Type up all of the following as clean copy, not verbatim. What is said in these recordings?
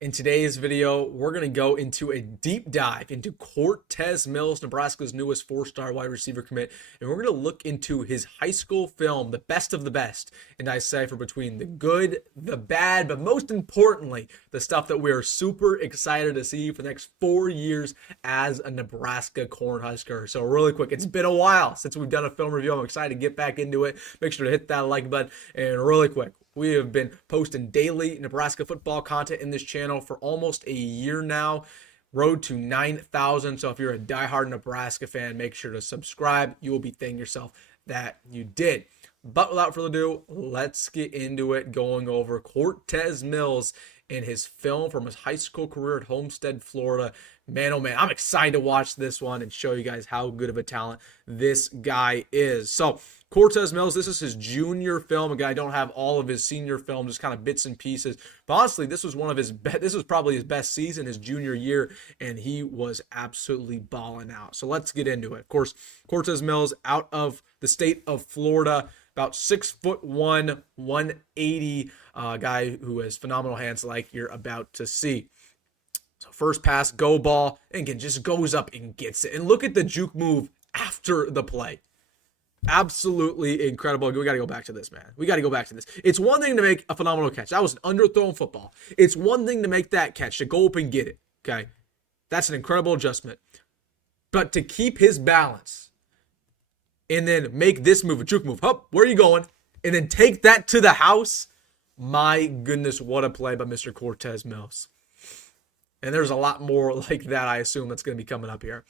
In today's video, we're going to go into a deep dive into CORTEZ Mills, Nebraska's newest four-star wide receiver commit, and we're going to look into his high school film, the best of the best, and decipher between the good, the bad, but most importantly, the stuff that we are super excited to see for the next 4 years as a Nebraska Cornhusker. So really quick, it's been a while since we've done a film review. I'm excited to get back into it. Make sure to hit that like button, and really quick, we have been posting daily Nebraska football content in this channel for almost a year now. Road to 9,000. So if you're a diehard Nebraska fan, make sure to subscribe. You will be thanking yourself that you did. But without further ado, let's get into it, going over CORTEZ Mills and his film from his high school career at Homestead, Florida. Man, oh man, I'm excited to watch this one and show you guys how good of a talent this guy is. So CORTEZ Mills, this is his junior film. Again, I don't have all of his senior film, just kind of bits and pieces. But honestly, this was this was probably his best season, his junior year, and he was absolutely balling out. So let's get into it. Of course, CORTEZ Mills out of the state of Florida, about 6'1", 180, guy who has phenomenal hands like you're about to see. So first pass, go ball, and again, just goes up and gets it. And look at the juke move after the play. Absolutely incredible. We got to go back to this, man. We got to go back to this. It's one thing to make a phenomenal catch. That was an underthrown football. It's one thing to make that catch, to go up and get it, okay? That's an incredible adjustment. But to keep his balance and then make this move, a juke move, hup, where are you going? And then take that to the house. My goodness, what a play by Mr. CORTEZ Mills. And there's a lot more like that, I assume, that's going to be coming up here.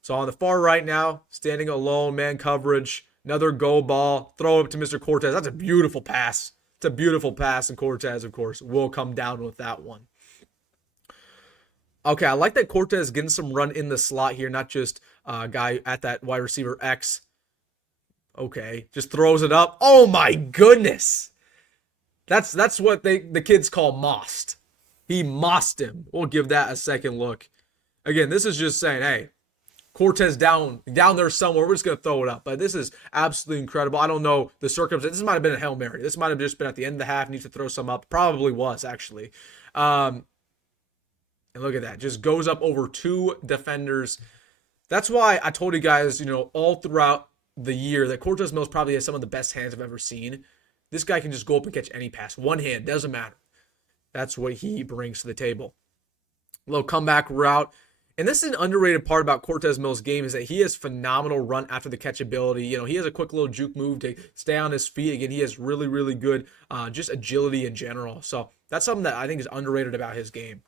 So on the far right now, standing alone, man coverage, another go ball, throw it to Mr. CORTEZ. That's a beautiful pass. It's a beautiful pass, and CORTEZ, of course, will come down with that one. Okay, I like that CORTEZ getting some run in the slot here, not just a guy at that wide receiver X. Okay, just throws it up. Oh my goodness. That's what the kids call mossed. He mossed him. We'll give that a second look. Again, this is just saying, hey, CORTEZ down there somewhere. We're just going to throw it up. But this is absolutely incredible. I don't know the circumstances. This might have been a Hail Mary. This might have just been at the end of the half. Needs to throw some up. Probably was, actually. And look at that. Just goes up over two defenders. That's why I told you guys, all throughout the year that CORTEZ Mills probably has some of the best hands I've ever seen. This guy can just go up and catch any pass. One hand. Doesn't matter. That's what he brings to the table. Little comeback route. And this is an underrated part about CORTEZ Mills' game, is that he has phenomenal run after the catch ability. He has a quick little juke move to stay on his feet. Again, he has really, really good just agility in general. So that's something that I think is underrated about his game.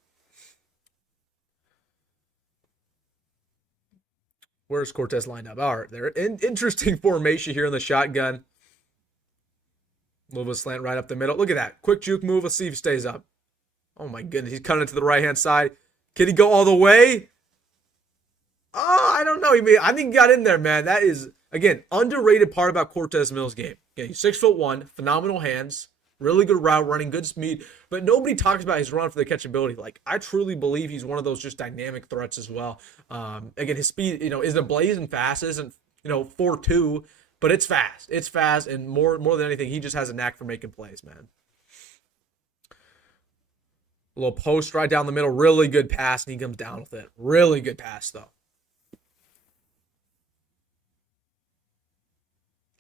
Where's CORTEZ lined up? All right, there. Interesting formation here in the shotgun. A little bit of slant right up the middle. Look at that. Quick juke move. Let's see if he stays up. Oh, my goodness. He's cutting it to the right-hand side. Can he go all the way? Oh, I don't know. I think he got in there, man. That is, again, underrated part about CORTEZ Mills' game. Okay, he's 6'1", phenomenal hands, really good route running, good speed, but nobody talks about his run for the catchability. Like, I truly believe he's one of those just dynamic threats as well. Again, his speed, isn't blazing fast, isn't 4.2, but it's fast. It's fast, and more than anything, he just has a knack for making plays, man. A little post right down the middle. Really good pass, and he comes down with it. Really good pass, though.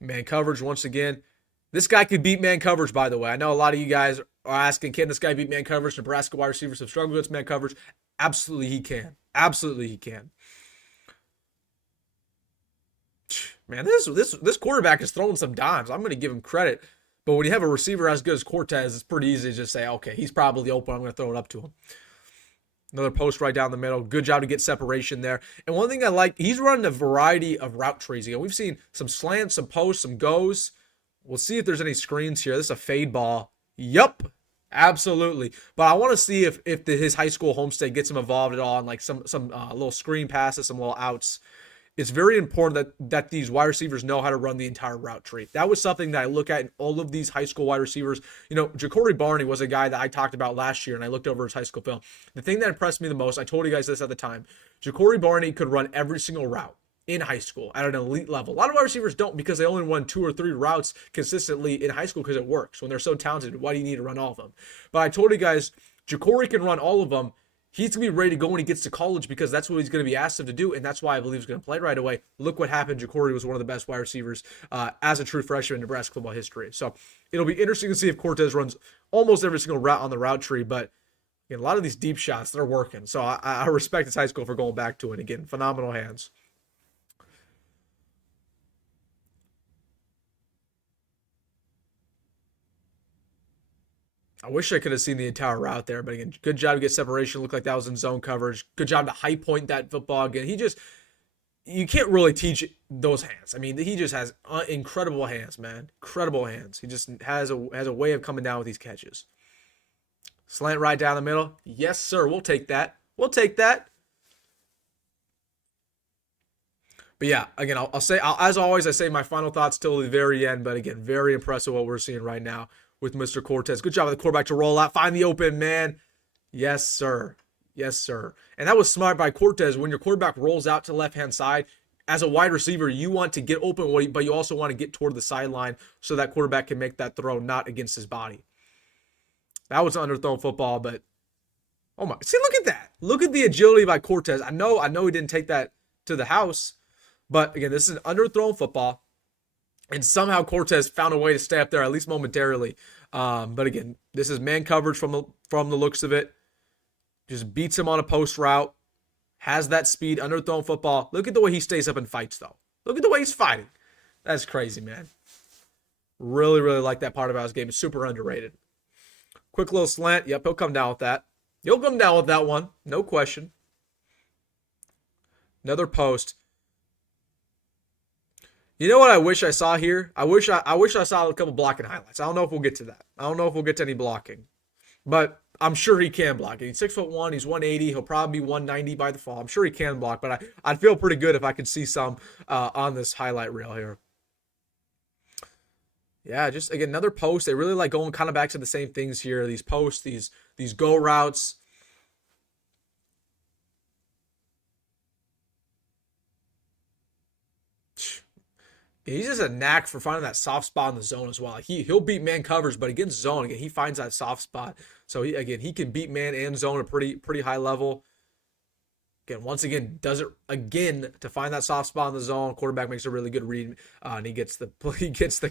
Man coverage once again. This guy could beat man coverage, by the way. I know a lot of you guys are asking, can this guy beat man coverage? Nebraska wide receivers have struggled against man coverage. Absolutely he can. Absolutely he can. Man, this quarterback is throwing some dimes. I'm going to give him credit. But when you have a receiver as good as CORTEZ, it's pretty easy to just say, okay, he's probably open. I'm going to throw it up to him. Another post right down the middle. Good job to get separation there. And one thing I like, he's running a variety of route trees. We've seen some slants, some posts, some goes. We'll see if there's any screens here. This is a fade ball. Yup, absolutely. But I want to see if his high school Homestead gets him involved at all in like some little screen passes, some little outs. It's very important that these wide receivers know how to run the entire route tree. That was something that I look at in all of these high school wide receivers. Ja'Cory Barney was a guy that I talked about last year, and I looked over his high school film. The thing that impressed me the most, I told you guys this at the time, Ja'Cory Barney could run every single route in high school at an elite level. A lot of wide receivers don't, because they only run 2 or 3 routes consistently in high school because it works. When they're so talented, why do you need to run all of them? But I told you guys, Jacory can run all of them. He's going to be ready to go when he gets to college because that's what he's going to be asked him to do, and that's why I believe he's going to play right away. Look what happened. Jacory was one of the best wide receivers as a true freshman in Nebraska football history. So it'll be interesting to see if CORTEZ runs almost every single route on the route tree, but again, a lot of these deep shots, they're working. So I respect his high school for going back to it. Again, phenomenal hands. I wish I could have seen the entire route there, but again, good job to get separation. Looked like that was in zone coverage. Good job to high point that football again. You can't really teach those hands. I mean, he just has incredible hands, man. Incredible hands. He just has a way of coming down with these catches. Slant right down the middle. Yes, sir. We'll take that. We'll take that. But yeah, again, I'll say, as always, I say my final thoughts till the very end. But again, very impressive what we're seeing right now with Mr. CORTEZ. Good job of the quarterback to roll out, find the open man. Yes, sir. Yes, sir. And that was smart by CORTEZ. When your quarterback rolls out to the left-hand side, as a wide receiver, you want to get open, but you also want to get toward the sideline so that quarterback can make that throw not against his body. That was an underthrown football, but oh my! See, look at that! Look at the agility by CORTEZ. I know he didn't take that to the house, but again, this is an underthrown football, and somehow CORTEZ found a way to stay up there at least momentarily. But again, this is man coverage from the looks of it. Just beats him on a post route. Has that speed, underthrown football. Look at the way he stays up and fights, though. Look at the way he's fighting. That's crazy, man. Really, really like that part about his game. It's super underrated. Quick little slant. Yep, he'll come down with that. He'll come down with that one. No question. Another post. You know what I wish I saw here? I wish I saw a couple blocking highlights. I don't know if we'll get to that. I don't know if we'll get to any blocking. But I'm sure he can block. He's 6'1", he's 180. He'll probably be 190 by the fall. I'm sure he can block, but I'd feel pretty good if I could see some on this highlight reel here. Yeah, just again another post. They really like going kind of back to the same things here. These posts, these go routes. He's just a knack for finding that soft spot in the zone as well. Like he'll beat man covers, but against zone, again, he finds that soft spot. So he can beat man and zone at a pretty high level. Again, once again, does it again to find that soft spot in the zone. Quarterback makes a really good read, and he gets the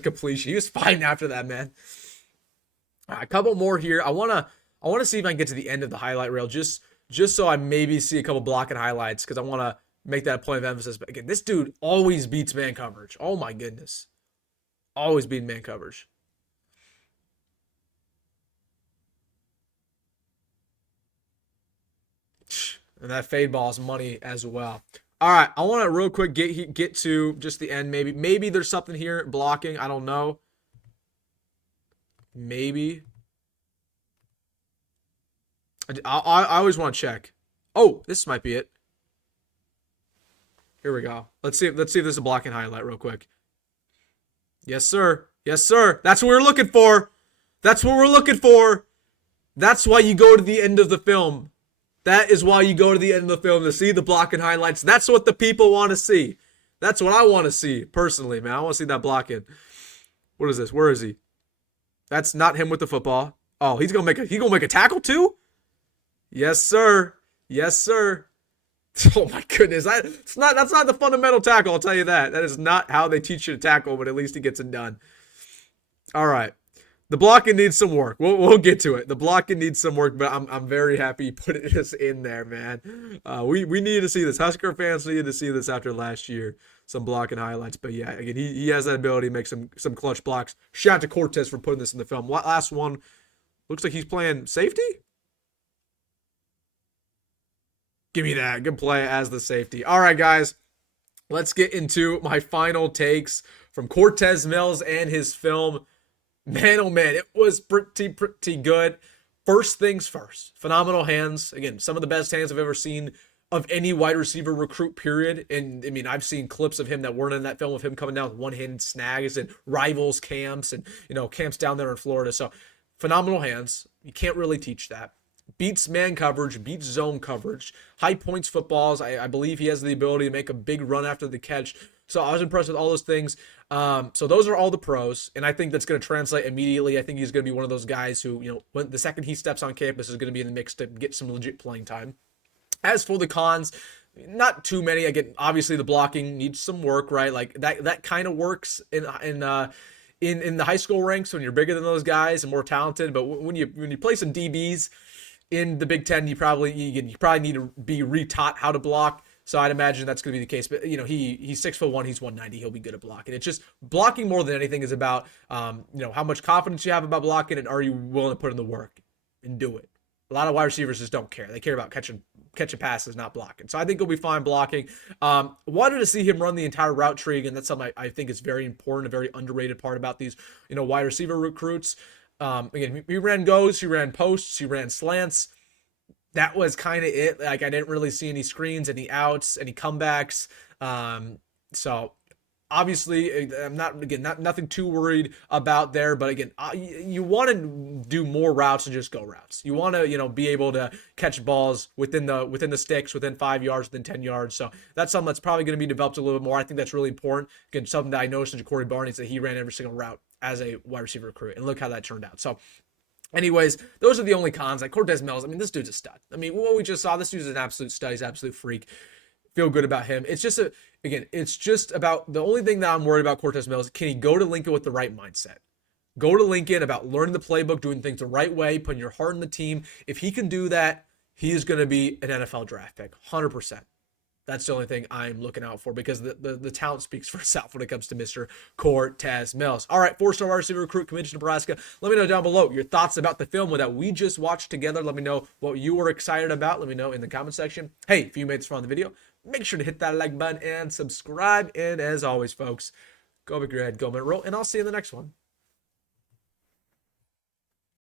completion. He was fine after that, man. All right, a couple more here. I wanna see if I can get to the end of the highlight reel, just so I maybe see a couple blocking highlights because I want to make that a point of emphasis. But again, this dude always beats man coverage. Oh my goodness. Always beating man coverage. And that fade ball is money as well. All right, I want to real quick get to just the end. Maybe there's something here blocking. I don't know. Maybe. I always want to check. Oh, this might be it. Here we go. Let's see if this is a blocking highlight real quick. Yes, sir. Yes, sir. That's what we're looking for. That's what we're looking for. That's why you go to the end of the film. That is why you go to the end of the film, to see the blocking highlights. That's what the people want to see. That's what I want to see personally, man. I want to see that blocking. What is this? Where is he? That's not him with the football. Oh, he's gonna make a tackle too? Yes, sir. Yes, sir. Oh my goodness. That's not the fundamental tackle, I'll tell you that. That is not how they teach you to tackle, but at least he gets it done. All right. The blocking needs some work. We'll get to it. The blocking needs some work, but I'm very happy you put this in there, man. We needed to see this. Husker fans needed to see this after last year. Some blocking highlights. But yeah, again, he has that ability to make some clutch blocks. Shout out to CORTEZ for putting this in the film. Last one. Looks like he's playing safety. Give me that. Good play as the safety. All right, guys. Let's get into my final takes from CORTEZ Mills and his film. Man, oh man, it was pretty good. First things first. Phenomenal hands. Again, some of the best hands I've ever seen of any wide receiver recruit, period. And I mean, I've seen clips of him that weren't in that film of him coming down with one-handed snags and rivals camps and, camps down there in Florida. So phenomenal hands. You can't really teach that. beats man coverage, beats zone coverage, high points footballs. I believe he has the ability to make a big run after the catch. So I was impressed with all those things. So those are all the pros, and I think that's going to translate immediately. I think he's going to be one of those guys who, when the second he steps on campus, is going to be in the mix to get some legit playing time. As for the cons, not too many. Again, obviously the blocking needs some work, right? Like that kind of works in the high school ranks when you're bigger than those guys and more talented. But when you play some DBs in the Big Ten, you probably need to be retaught how to block. So I'd imagine that's going to be the case. But he's 6'1", he's 190. He'll be good at blocking. It's just blocking more than anything is about how much confidence you have about blocking, and are you willing to put in the work and do it. A lot of wide receivers just don't care. They care about catching passes, not blocking. So I think he'll be fine blocking. Wanted to see him run the entire route tree again. That's something I think is very important, a very underrated part about these wide receiver recruits. Again, he ran goes, he ran posts, he ran slants. That was kind of it. Like, I didn't really see any screens, any outs, any comebacks. So obviously, I'm nothing too worried about there. But again, you want to do more routes than just go routes. You want to be able to catch balls within the sticks, within 5 yards, within 10 yards. So that's something that's probably going to be developed a little bit more. I think that's really important. Again, something that I noticed in Corey Barney is that he ran every single route as a wide receiver recruit, and look how that turned out. So anyways, those are the only cons. Like CORTEZ Mills, I mean, this dude's a stud. I mean, what we just saw, this dude's an absolute stud. He's an absolute freak. Feel good about him. It's just about the only thing that I'm worried about CORTEZ Mills. Can he go to Lincoln with the right mindset? Go to Lincoln about learning the playbook, doing things the right way, putting your heart in the team. If he can do that, he is going to be an NFL draft pick, 100%. That's the only thing I'm looking out for, because the talent speaks for itself when it comes to Mr. CORTEZ Mills. All right, 4-star wide receiver recruit committed to Nebraska. Let me know down below your thoughts about the film that we just watched together. Let me know what you were excited about. Let me know in the comment section. Hey, if you made this far on the video, make sure to hit that like button and subscribe. And as always, folks, go big red, go Rhule, and I'll see you in the next one.